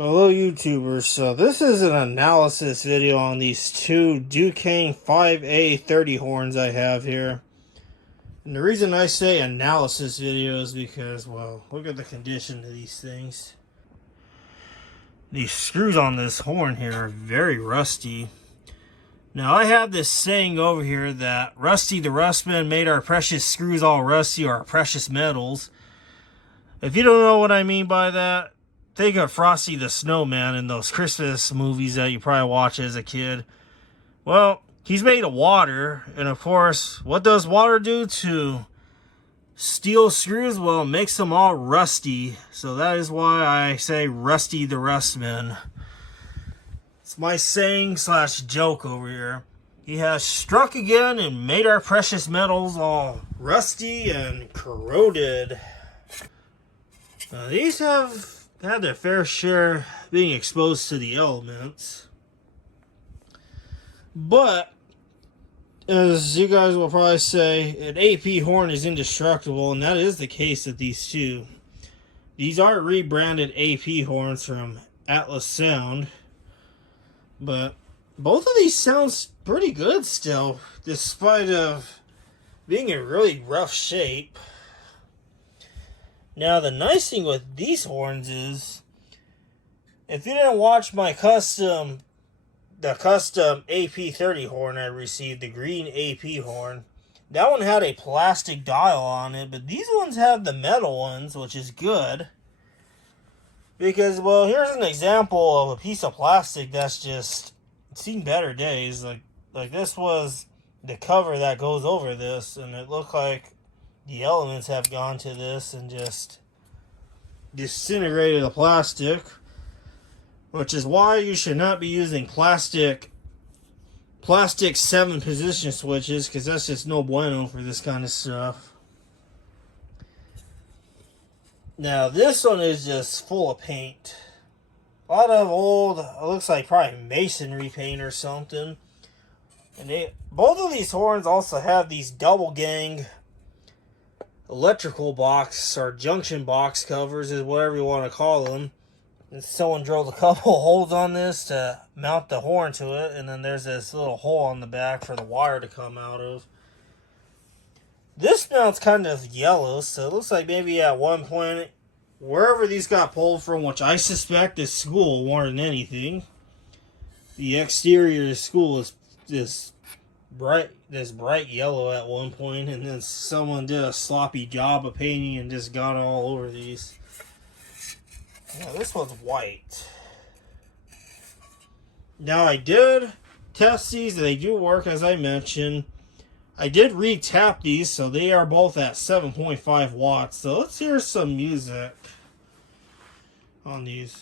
Hello YouTubers, so this is an analysis video on these two Dukane 5A30 horns I have here. And the reason I say analysis video is because, well, look at the condition of these things. These screws on this horn here are very rusty. Now I have this saying over here that Rusty the Rustman made our precious screws all rusty, or our precious metals. If you don't know what I mean by that, think of Frosty the Snowman in those Christmas movies that you probably watch as a kid. Well, he's made of water, and of course, what does water do to steel screws? Well, it makes them all rusty. So that is why I say Rusty the Rustman. It's my saying slash joke over here. He has struck again and made our precious metals all rusty and corroded. These have had their fair share being exposed to the elements. But, as you guys will probably say, an AP horn is indestructible, and that is the case with these two. These are rebranded AP horns from Atlas Sound, but both of these sounds pretty good still, despite of being in really rough shape. Now, the nice thing with these horns is, if you didn't watch my custom AP30 horn I received, the green AP horn, that one had a plastic dial on it, but these ones have the metal ones, which is good. Because, well, here's an example of a piece of plastic that's just seen better days. Like this was the cover that goes over this, and it looked like the elements have gone to this and just disintegrated the plastic, which is why you should not be using plastic 7 position switches, because that's just no bueno for this kind of stuff. Now this one is just full of paint. A lot of old, it looks like probably masonry paint or something. And both of these horns also have these double gang electrical box or junction box covers, is whatever you want to call them. And someone drilled a couple holes on this to mount the horn to it, and then there's this little hole on the back for the wire to come out of. This mount's kind of yellow, so it looks like maybe at one point, wherever these got pulled from, which I suspect is school more than anything, the exterior of the school is this bright yellow at one point, and then someone did a sloppy job of painting and just got all over these. Now this one's white. Now I did test these, and they do work as I mentioned. I did re-tap these, so they are both at 7.5 watts. So let's hear some music on these.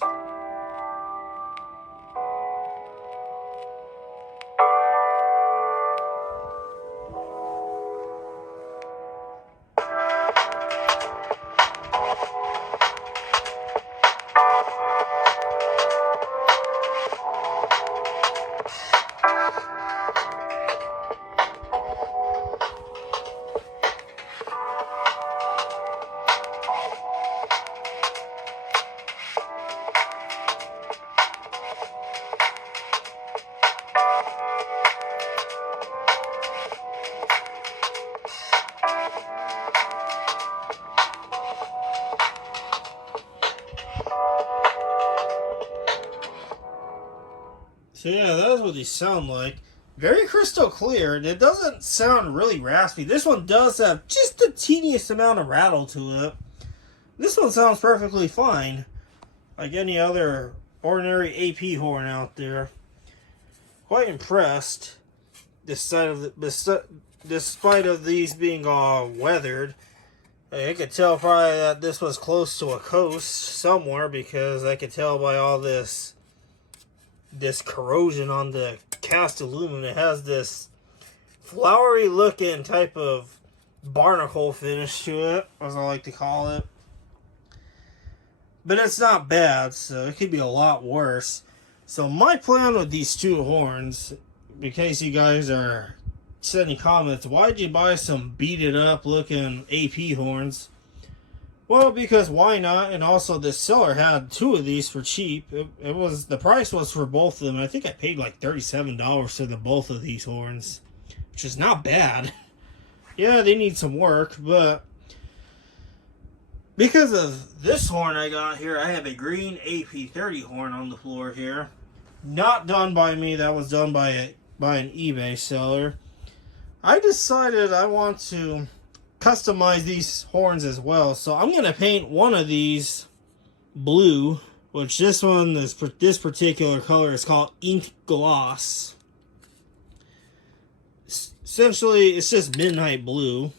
So yeah, that's what these sound like. Very crystal clear, and it doesn't sound really raspy. This one does have just the teeniest amount of rattle to it. This one sounds perfectly fine, like any other ordinary AP horn out there. Quite impressed, despite of these being all weathered. I could tell probably that this was close to a coast somewhere, because I could tell by all this corrosion on the cast aluminum. It has this flowery looking type of barnacle finish to it, as I like to call it. But it's not bad, so it could be a lot worse. So my plan with these two horns, in case you guys are sending comments, why'd you buy some beat it up looking AP horns? Well, because why not? And also, this seller had two of these for cheap. It was, the price was for both of them. I think I paid like $37 for the both of these horns, which is not bad. Yeah, they need some work, but because of this horn I got here, I have a green AP30 horn on the floor here. Not done by me. That was done by an eBay seller. I decided I want to customize these horns as well, so I'm going to paint one of these blue, which this one is, this particular color is called Ink Gloss. Essentially, it's just midnight blue.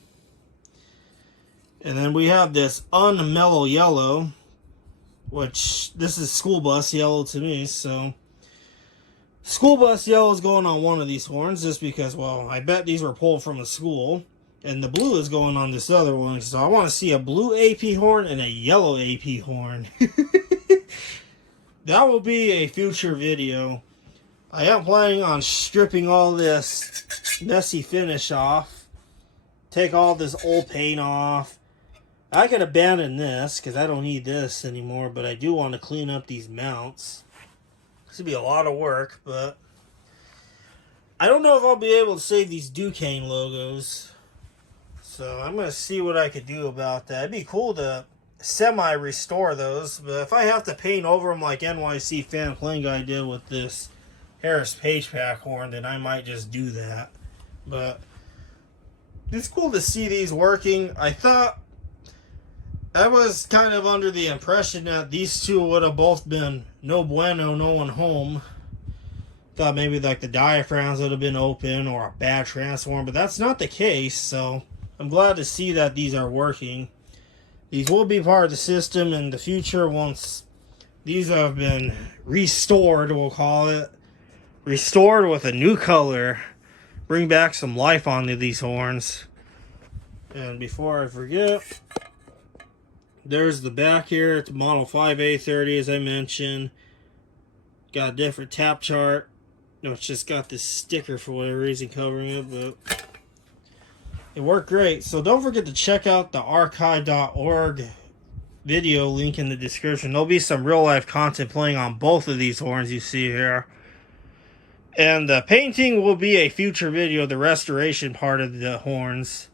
And then we have this unmellow yellow, which this is school bus yellow to me, so school bus yellow is going on one of these horns just because, well, I bet these were pulled from a school. And the blue is going on this other one, so I want to see a blue AP horn and a yellow AP horn. That will be a future video. I am planning on stripping all this messy finish off. Take all this old paint off. I can abandon this because I don't need this anymore, but I do want to clean up these mounts. This will be a lot of work, but I don't know if I'll be able to save these Dukane logos. So I'm going to see what I could do about that. It'd be cool to semi-restore those, but if I have to paint over them like NYC Fan Playing Guy did with this Harris Page Pack horn, then I might just do that. But it's cool to see these working. I thought, I was kind of under the impression that these two would have both been no bueno, no one home. Thought maybe like the diaphragms would have been open or a bad transform, but that's not the case, so I'm glad to see that these are working. These will be part of the system in the future once these have been restored, we'll call it. Restored with a new color. Bring back some life onto these horns. And before I forget, there's the back here. It's model 5A30 as I mentioned. Got a different tap chart. No, it's just got this sticker for whatever reason covering it, but it worked great. So don't forget to check out the archive.org video link in the description. There'll be some real life content playing on both of these horns you see here. And the painting will be a future video, the restoration part of the horns.